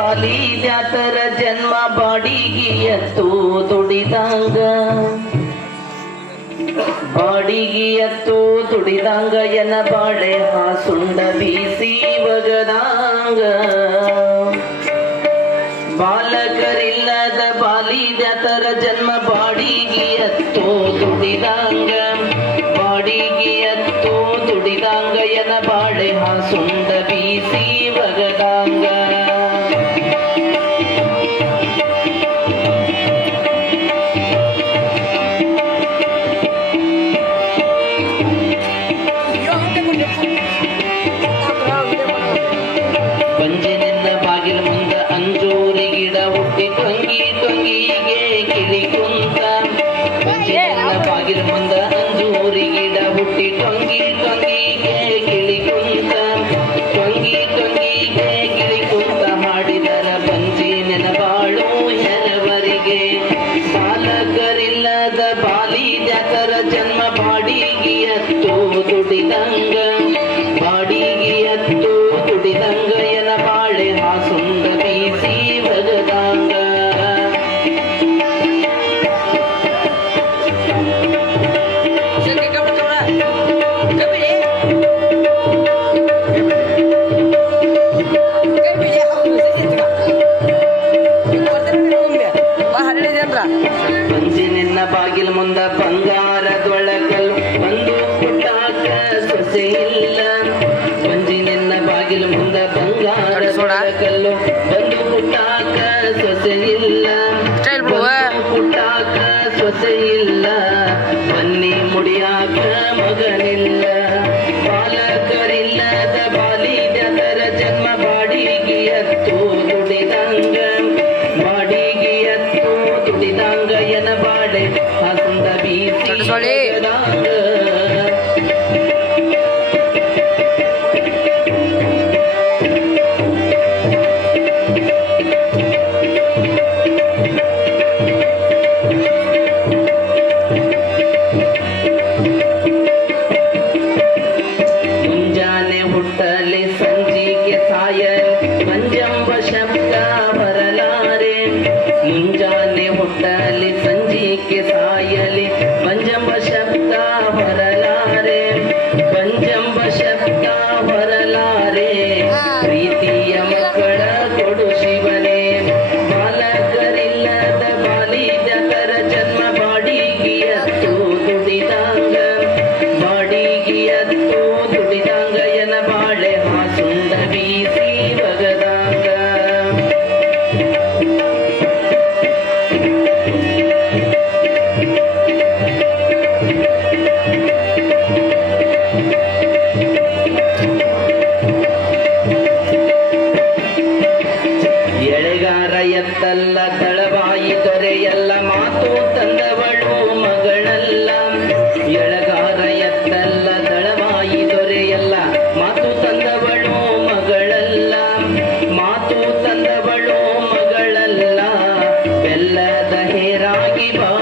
காலி தியாத்தர ஜென்ம பாடிகிய தூதுடிதாங்க பாடிகிய தூதுடிதாங்க என பாடே ஹா சுண்ட வீசிவகதாங்க பாலகர் இல்லாத பாலி தியாத்தர ஜென்ம பாடிகிய தூதுடிதாங்க பாடிகிய தூதுடிதாங்க என பாடே ஹா சுண்ட வீசி தொங்கி தொங்கியே கிழிக்கும் தான் பாகிரம் வந்தான் ಬಾಗಿಲ್ ಮುಂದ ಬಂಗಾರ ದೊಳಕಲು ಒಂದು ಪುಟಾಕ ಸೊಸೆ ಇಲ್ಲ ಮಂಜಿನ ಬಾಗಿಲ್ ಮುಂದ ಬಂಗಾರ ಸಹೇರಾಗಿ ಬಾ